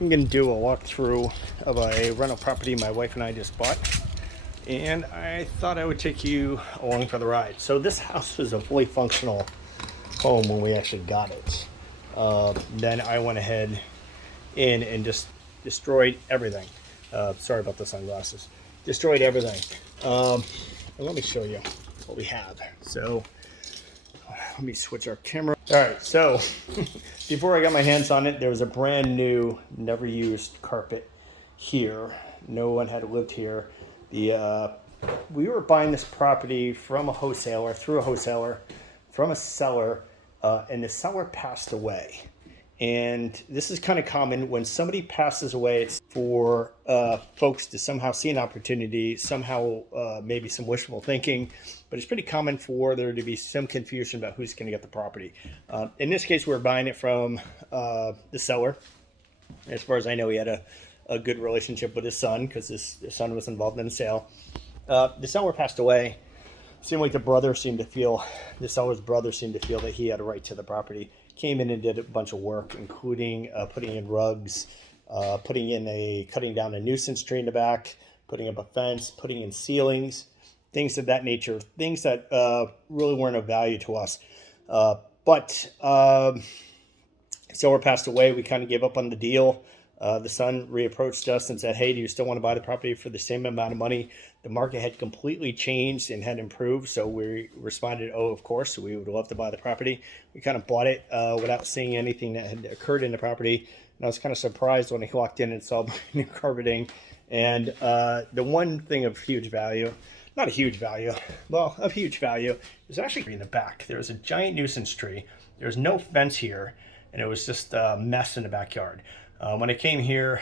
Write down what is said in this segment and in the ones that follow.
I'm going to do a walkthrough of a rental property my wife and I just bought, and I thought I would take you along for the ride. So this house was a fully functional home when we actually got it. Then I went ahead in and just destroyed everything. Sorry about the sunglasses. Destroyed everything. And let me show you what we have. So let me switch our camera. All right, so before I got my hands on it, there was a brand new, never used carpet here. No one had lived here. We were buying this property from a wholesaler, through a wholesaler, from a seller, and the seller passed away. And this is kind of common when somebody passes away. It's for folks to somehow see an opportunity, somehow maybe some wishful thinking, but it's pretty common for there to be some confusion about who's going to get the property. In this case, we're buying it from the seller. As far as I know, he had a good relationship with his son because his son was involved in the sale. The seller passed away. Seemed like the seller's brother seemed to feel that he had a right to the property. Came in and did a bunch of work, including putting in rugs, cutting down a nuisance tree in the back, putting up a fence, putting in ceilings, things of that nature, things that really weren't of value to us. But seller passed away. We kind of gave up on the deal. The son reapproached us and said, hey, do you still want to buy the property for the same amount of money? The market had completely changed and had improved. So we responded, oh, of course, we would love to buy the property. We kind of bought it without seeing anything that had occurred in the property. And I was kind of surprised when I walked in and saw new carpeting. And the one thing of huge value, not a huge value, well, of huge value, is actually in the back. There was a giant nuisance tree. There was no fence here, and it was just a mess in the backyard. When I came here,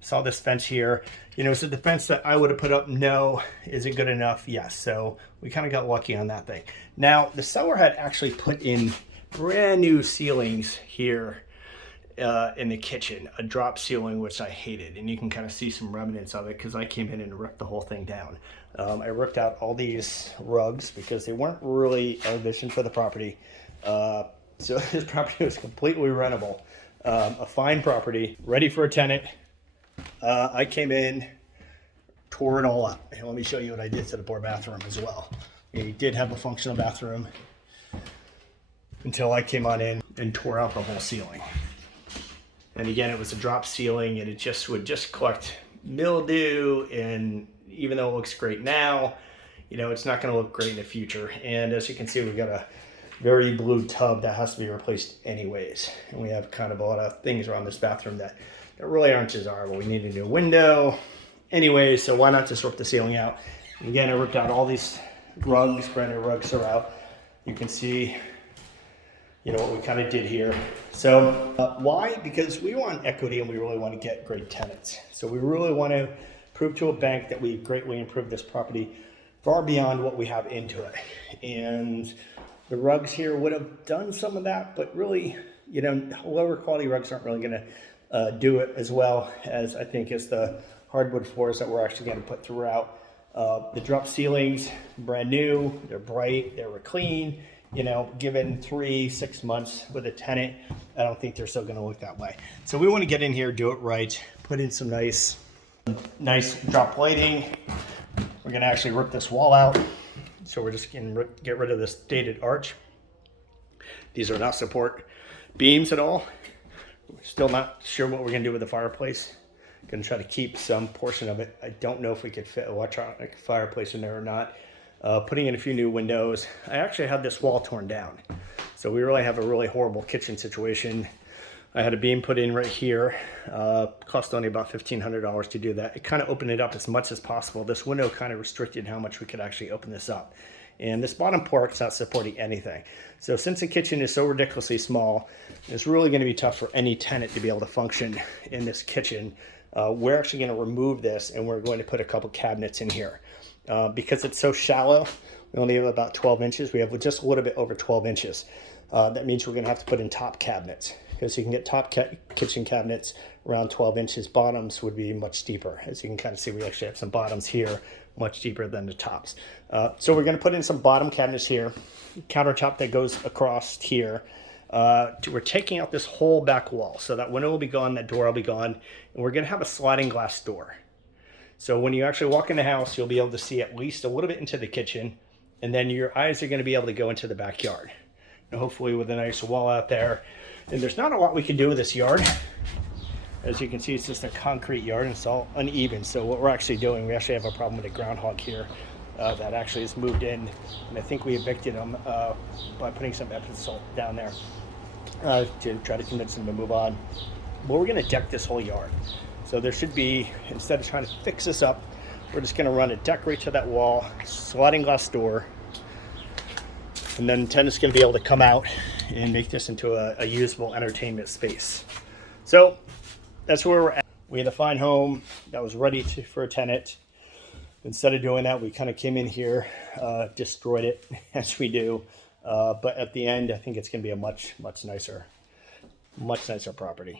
saw this fence here, so the fence that I would have put up, no. Is it good enough? Yes. So we kind of got lucky on that thing. Now, the seller had actually put in brand new ceilings here in the kitchen, a drop ceiling, which I hated. And you can kind of see some remnants of it because I came in and ripped the whole thing down. I ripped out all these rugs because they weren't really our vision for the property. So this property was completely rentable. A fine property, ready for a tenant. I came in, tore it all up. And let me show you what I did to the poor bathroom as well. We did have a functional bathroom until I came on in and tore out the whole ceiling. And again, it was a drop ceiling, and it would collect mildew. And even though it looks great now, it's not going to look great in the future. And as you can see, we've got a very blue tub that has to be replaced anyways. And we have kind of a lot of things around this bathroom that really aren't desirable. We need a new window. Anyway, so why not just rip the ceiling out? And again, I ripped out all these rugs, brand new rugs are out. You can see, what we kind of did here. So why? Because we want equity and we really want to get great tenants. So we really want to prove to a bank that we greatly improved this property far beyond what we have into it. And the rugs here would have done some of that, but really, lower quality rugs aren't really going to do it as well as I think as the hardwood floors that we're actually going to put throughout. The drop ceilings, brand new, they're bright, they were clean. Given 3-6 months with a tenant, I don't think they're still going to look that way. So we want to get in here, do it right, put in some nice drop lighting. We're going to actually rip this wall out. So we're just going to get rid of this dated arch. These are not support beams at all. We're still not sure what we're going to do with the fireplace. Going to try to keep some portion of it. I don't know if we could fit an electronic fireplace in there or not. Putting in a few new windows. I actually had this wall torn down. So we really have a really horrible kitchen situation. I had a beam put in right here. Cost only about $1,500 to do that. It kind of opened it up as much as possible. This window kind of restricted how much we could actually open this up. And this bottom port's not supporting anything. So since the kitchen is so ridiculously small, it's really going to be tough for any tenant to be able to function in this kitchen. We're actually going to remove this and we're going to put a couple cabinets in here. Because it's so shallow, we only have about 12 inches. We have just a little bit over 12 inches. That means we're going to have to put in top cabinets. Because you can get top kitchen cabinets around 12 inches. Bottoms would be much deeper. As you can kind of see, we actually have some bottoms here, much deeper than the tops. So we're going to put in some bottom cabinets here, countertop that goes across here. We're taking out this whole back wall, so that window will be gone, that door will be gone, and we're gonna have a sliding glass door. So when you actually walk in the house, you'll be able to see at least a little bit into the kitchen, and then your eyes are gonna be able to go into the backyard. And hopefully with a nice wall out there. And there's not a lot we can do with this yard. As you can see, it's just a concrete yard and it's all uneven. So what we're actually doing, we actually have a problem with a groundhog here that actually has moved in. And I think we evicted him by putting some Epsom salt down there to try to convince him to move on. But we're gonna deck this whole yard. So there should be, instead of trying to fix this up, we're just gonna run a deck right to that wall, sliding glass door, and then tenants gonna be able to come out and make this into a usable entertainment space. So that's where we're at. We had a fine home that was ready for a tenant. Instead of doing that, we kind of came in here, destroyed it as we do. But at the end, I think it's gonna be a much nicer property.